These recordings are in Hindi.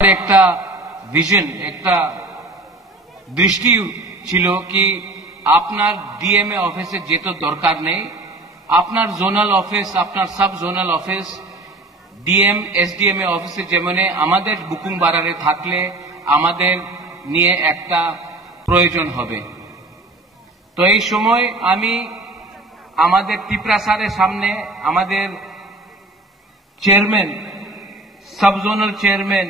একটা ভিশন, একটা দৃষ্টি ছিল কি আপনার ডিএমএ অফিসে যেতে দরকার নেই, আপনার জোনাল অফিস, আপনার সাব জোনাল অফিস, ডিএম এসডিএমএ অফিসে যেমন আমাদের বুকুং বারারে থাকলে আমাদের নিয়ে একটা প্রয়োজন হবে। তো এই সময় আমি আমাদের ত্রিপুরা স্যারের সামনে আমাদের chairman, sub zonal chairman,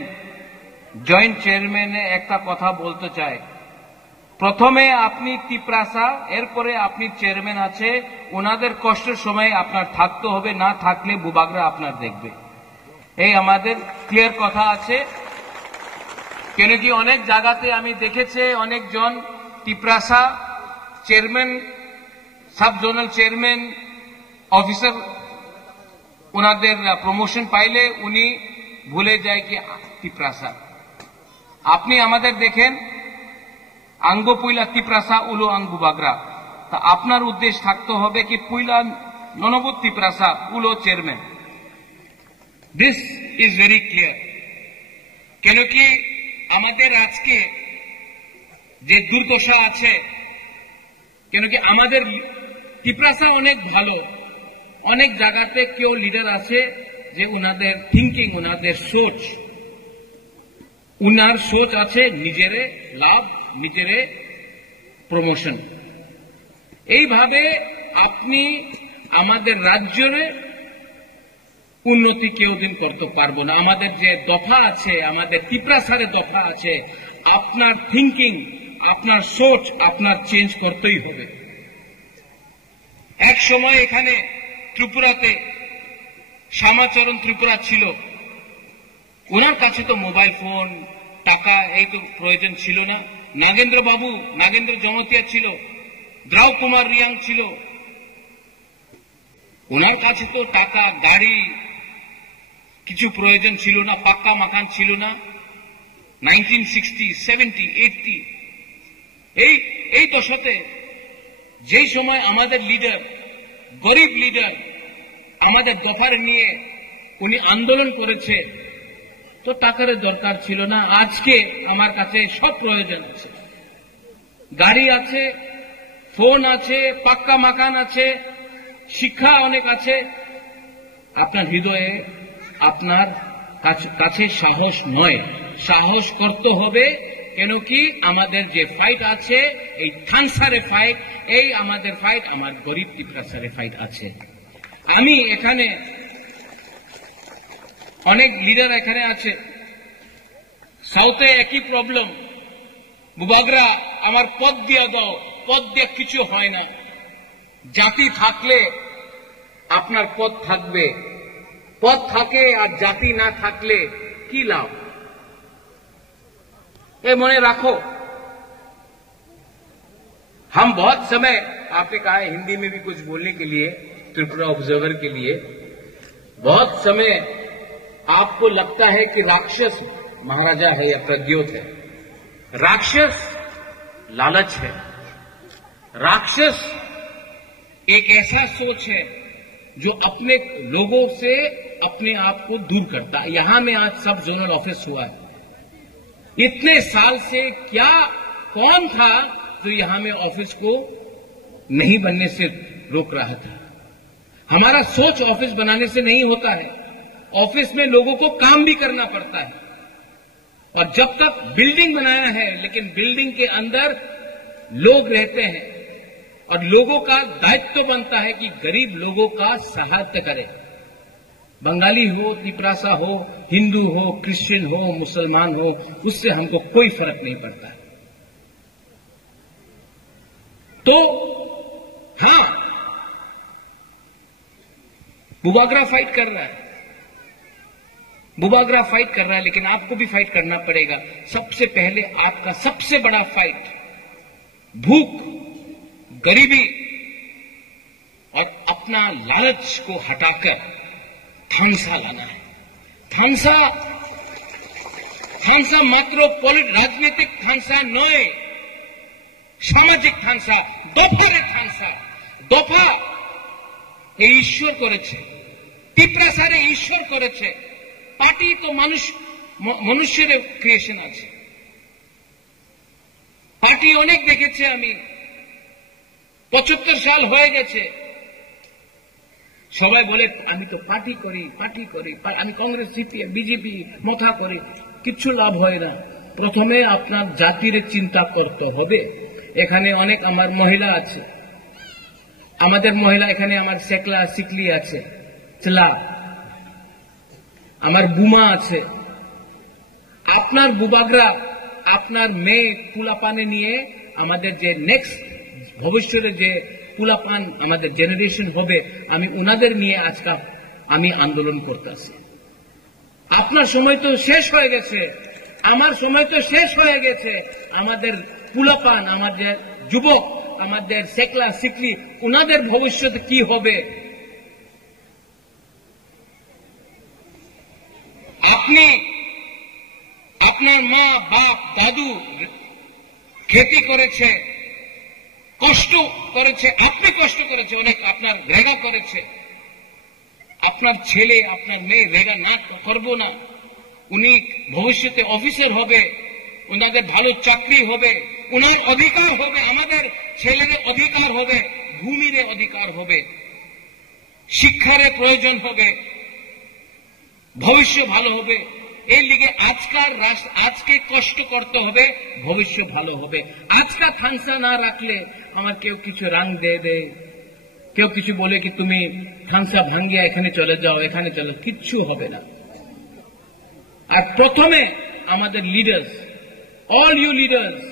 joint চেয়ারম্যানে একটা কথা বলতে চাই। প্রথমে আপনি ত্রিপুরা, এরপরে আপনি চেয়ারম্যান আছে, ওনাদের কষ্টের সময় আপনার থাকতে হবে, না থাকলে বুবাগরা আপনার দেখবে। এই আমাদের ক্লিয়ার কথা আছে। কেন কি অনেক জায়গাতে আমি দেখেছি অনেকজন Tripura chairman, sub zonal chairman, officer ওনাদের প্রমোশন পাইলে উনি ভুলে যায় কি ত্রিপুরা। আপনি আমাদের দেখেন আঙ্গ পুইলা ত্রিপুরা উলো আঙ্গু বাগরা, তা আপনার উদ্দেশ্য থাকতে হবে কি পুইলা ননবুত ত্রিপুরা উলো chairman. This is very clear. কেন কি আমাদের আজকে যে দুর্দশা আছে, কেন কি আমাদের ত্রিপুরা অনেক ভালো, অনেক জায়গাতে কেউ লিডার আছে যে উনাদের থিঙ্কিং, উনাদের সোচ, উনার সোচ আছে নিজেরে লাভ, নিজেরে প্রমোশন। এইভাবে আপনি আমাদের রাজ্যের উন্নতি কেউ দিন করতে পারবো না। আমাদের যে দফা আছে, আমাদের ত্রিপুরা সারের দফা আছে, আপনার থিঙ্কিং, আপনার সোচ আপনার চেঞ্জ করতেই হবে। এক সময় এখানে ত্রিপুরাতে শ্যামাচরণ ত্রিপুরা ছিল, ওনার কাছে তো মোবাইল ফোন, টাকা এই তো প্রয়োজন ছিল না। নাগেন্দ্র বাবু, নাগেন্দ্র জমতিয়া ছিল, দ্রাউ কুমার রিয়াং ছিল, ওনার কাছে তো টাকা, গাড়ি কিছু প্রয়োজন ছিল না, পাক্কা মাকান ছিল না। 1960, 70, 80 এই দশকে যেই সময় আমাদের লিডার, গরিব লিডার আমাদের দফার নিয়ে উনি আন্দোলন করেছে, তো টাকার দরকার ছিল না। আজকে আমার কাছে সব প্রয়োজন আছে, গাড়ি আছে, ফোন আছে, পাক্কা মাকান আছে, শিক্ষা অনেক আছে। আপনার হৃদয়ে, আপনার কাছে সাহস নয়, সাহস করতে হবে। কেন কি আমাদের যে ফাইট আছে, এই থানসারে ফাইট, এই আমাদের ফাইট, আমার গরিব ত্রিপুরাসারে ফাইট আছে। আমি এখানে অনেক লিডার এখানে আছে, সাউথে একই প্রবলেম, বুবাগরা আমার পদ দিয়ে দাও, পদ দিয়ে কিছু হয় না। জাতি থাকলে আপনার পদ থাকবে, পদ থাকে আর জাতি না থাকলে কি লাভ? ये मने रखो। हम बहुत समय, आपने कहा है हिंदी में भी कुछ बोलने के लिए, त्रिपुरा ऑब्जर्वर के लिए, बहुत समय आपको लगता है कि राक्षस महाराजा है या प्रद्योत है। राक्षस लालच है, राक्षस एक ऐसा सोच है जो अपने लोगों से अपने आप को दूर करता है। यहां में आज सब जोनल ऑफिस हुआ है, इतने साल से क्या कौन था जो यहां में ऑफिस को नहीं बनने से रोक रहा था? हमारा सोच ऑफिस बनाने से नहीं होता है, ऑफिस में लोगों को काम भी करना पड़ता है। और जब तक बिल्डिंग बनाया है, लेकिन बिल्डिंग के अंदर लोग रहते हैं और लोगों का दायित्व बनता है कि गरीब लोगों का सहायता करें। बंगाली हो, त्रिपुरासा हो, हिंदू हो, क्रिश्चियन हो, मुसलमान हो, उससे हमको कोई फर्क नहीं पड़ता है। तो हां, बुबागरा फाइट कर रहा है, बुबागरा फाइट कर रहा है, लेकिन आपको भी फाइट करना पड़ेगा। सबसे पहले आपका सबसे बड़ा फाइट भूख, गरीबी और अपना लालच को हटाकर थानसा लाना है। थानसा मात्र राजनीतिक थानसा नय, सामाजिक थानसा, दफार थानसा। दफा ईश्वर करेছে, ত্রিপুরা সারে ईश्वर करेছে। पार्टी तो मानुष মনুষ্যের ক্রিয়েশন আছে। পার্টি অনেক দেখেছে আমি, 75 সাল হয়ে গেছে, সবাই বলে আমি তো পার্টি করি, আমি কংগ্রেস, সিপিএম, বিজেপি মাথা করি, কিচ্ছু লাভ হয় না। প্রথমে আপনার জাতির চিন্তা করতে হবে। এখানে অনেক আমার মহিলা আছে, আমাদের মহিলা এখানে আমার সেকলা সিকলি আছে, চলা, আমার বুমা আছে। আপনার বুবাগরা, আপনার মেয়ে পুলাপানে নিয়ে আমাদের যে নেক্সট ভবিষ্যতে যে পুলাপান আমাদের জেনারেশন হবে, আমি উনাদের নিয়ে আজকাল আমি আন্দোলন করতেছি। আপনার সময় তো শেষ হয়ে গেছে, আমার সময় তো শেষ হয়ে গেছে। আমাদের পুলাপান, আমাদের যুবক, আমাদের সেকলা সিকলি, উনাদের ভবিষ্যৎ কি হবে? আপনি আপনার মা বাপ দাদু খেতি করেছে, কষ্ট করেছে, আপনি কষ্ট করেছে অনেক, আপনার রেগা করেছে। আপনার ছেলে আপনার মেয়ে রেগা না করবো না, উনি ভবিষ্যতে অফিসার হবে, ওনাদের ভালো চাকরি হবে, ওনার অধিকার হবে, আমাদের ছেলের অধিকার হবে, ভূমির অধিকার হবে, শিক্ষার প্রয়োজন হবে, ভবিষ্যৎ ভালো হবে। এর লিগে আজকে কষ্ট করতে হবে, ভবিষ্যৎ ভালো হবে। আজকা থাংসা না রাখলে আমার কেউ কিছু রাং দে, কেউ কিছু বলে কি তুমি থাংসা ভাঙ্গিয়া এখানে চলে যাও, এখানে চলে, কিচ্ছু হবে না। আর প্রথমে আমাদের लीडर्स, ऑल यू लीडर्स,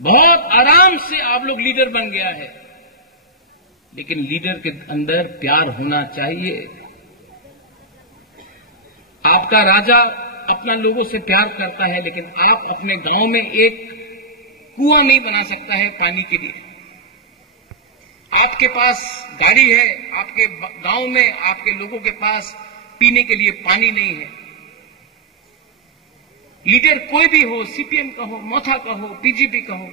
बहुत आराम से आप लोग लीडर बन गया है, लेकिन लीडर के अंदर प्यार होना चाहिए। आपका राजा अपना लोगों से प्यार करता है, लेकिन आप अपने गांव में एक कुआं नहीं बना सकता है पानी के लिए। आपके पास गाड़ी है, आपके गांव में आपके लोगों के पास पीने के लिए पानी नहीं है। लीडर कोई भी हो, सीपीएम का हो, मोथा का हो, बीजेपी का हो,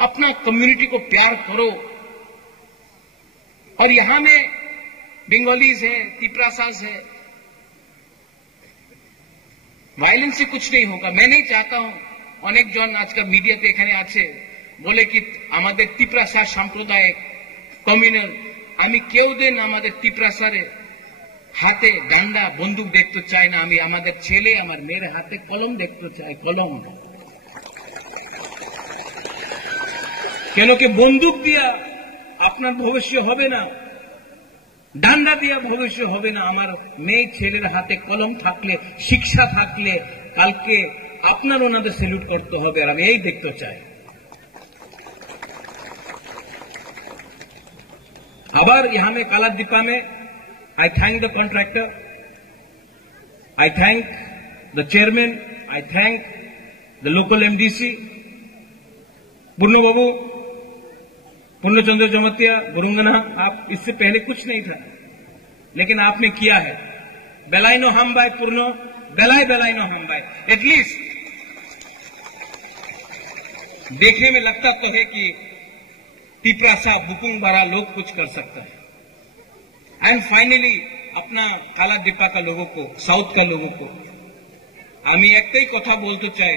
अपना कम्युनिटी को प्यार करो। और यहां में बंगालीज है, तिपरासाज है, वायलेंस से कुछ नहीं होगा। मैं नहीं चाहता हूं, अनेक जन आजकल मीडियाते এখানে আছে বলে কি আমাদের তিপ্রাসার সম্প্রদায় কমিউনাল, আমি কেউ দিন আমাদের তিপ্রাসারে হাতে ডান্ডা বন্দুক দেখতে চাই না। আমি আমাদের ছেলে আমার মেয়ের হাতে কলম দেখতে চাই, কলম। কেন কি বন্দুক দিয়া আপনার ভবিষ্যৎ হবে না, ডান্ডা দিয়া ভবিষ্যৎ হবে না। আমার মেয়ে ছেলের হাতে কলম থাকলে, শিক্ষা থাকলে, কালকে আপনার ওনাদের স্যালুট করতে হবে। আর আমি এই দেখতে চাই। আবার यहाँ में कालादीपा में I thank the contractor, I thank the chairman, I thank the local MDC, पूर्ण बाबू, पूर्णचंद्र जमतिया, गुरुंगना। आप इससे पहले कुछ नहीं था, लेकिन आपने किया है। बेलाइनो हम बाय पूर्ण, बेलाइनो हम बाय। एटलीस्ट देखने में लगता तो है कि तिपरासा बुकुंग बारा लोग कुछ कर सकता है। एंड फाइनली अपना कालादीपा का लोगों को, साउथ का लोगों को আমি একটাই কথা বলতে চাই,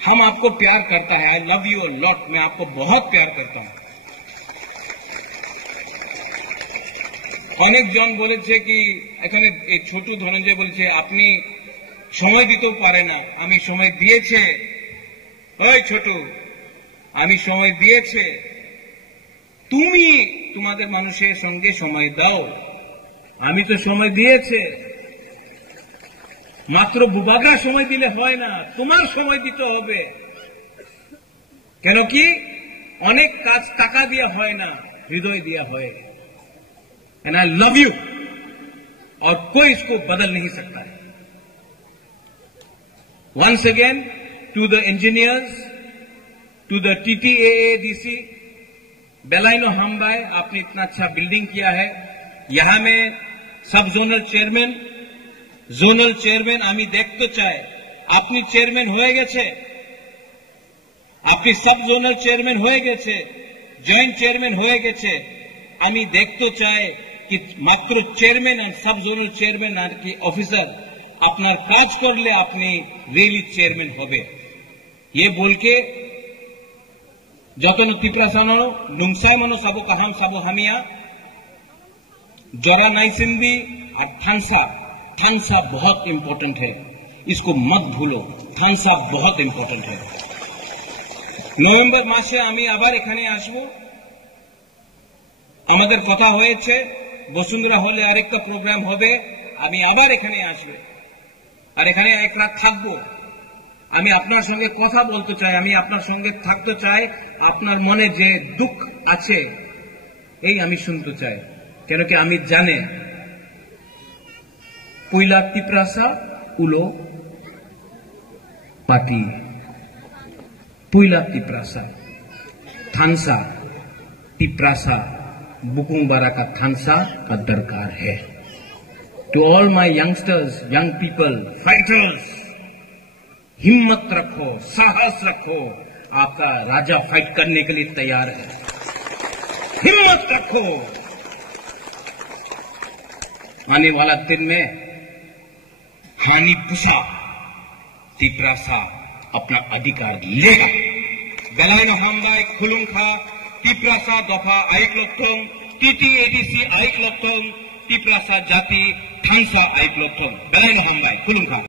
हम आपको प्यार करता है। I love you a lot, मैं आपको बहुत प्यार करता हूं। অনেক জন বলেছে কি এখানে এই ছোট ধনঞ্জয় বলেছে আপনি সময় দিতেও পারে না। আমি সময় দিয়েছে, ওই ছোট, আমি সময় দিয়েছে, তুমি তোমাদের মানুষের সঙ্গে সময় দাও। আমি তো সময় দিয়েছে, মাত্র বুবাগা সময় দিলে হয় না, তোমার সময় দিতে হবে। কেন কি অনেক কাজ টাকা দিয়ে হয় না, হৃদয় দিয়ে হয়। एंड आई लव यू, और कोई इसको बदल नहीं सकता है। Once again to the engineers, to the TTAADC, बेलाइनो हमबाय, आपने इतना अच्छा बिल्डिंग किया है। यहां में सब जोनल চেয়ারম্যান আমি দেখতে চাই। আপনি চেয়ারম্যান হয়ে গেছে, আপনি সব জোনাল চেয়ারম্যান হয়ে গেছে, জয়েন্ট চেয়ারম্যান হয়ে গেছে। আমি দেখতে চাই कि मात्र चेयरमैन और सब जोनल चेयरमैन और की ऑफिसर अपना काज कर ले अपनी रेली चेयरमैन होबे ये बोल के जतन तिप्रासानो नुंगसा मनो सबो कहाम सबो हमिया जरा नाइसिंदी और थानसा बहुत इंपॉर्टेंट है, इसको मत भूलो। थानसा बहुत इंपॉर्टेंट है। नवंबर मासे आमी आबार एखाने आसबो। आमादेर कथा होयेछे बसुंधरा हले आरेकटा प्रोग्राम होबे, आमी आबार एखाने आसबो और एखाने एक रात थाकबो। आमी आपनार संगे कथा बोलते चाই, आमी आपनार संगे थाकते चाই, आपनार मने जे दुख आछे এই আমি শুনতে চাই। কেন কি আমি জানে পুইলা তিপ্রাসা উলো पार्टी पुइला तिप्रासा थानसा तिप्रासा बुकुंगबारा का थानसा का दरकार है। To all my youngsters, young people, fighters, हिम्मत रखो, साहस रखो, आपका राजा फाइट करने के लिए तैयार है। हिम्मत रखो, आने वाला दिन में हानि पुसा तिप्रासा अपना अधिकार लेगा। बेलायन हामबाय खुलुंखा तिप्रासा दफा आइक लक्षण TTADC आइक लक्षण तिप्रासा जाति थानसा आइक लक्षण बेलायन हामबाय खुलुंखा।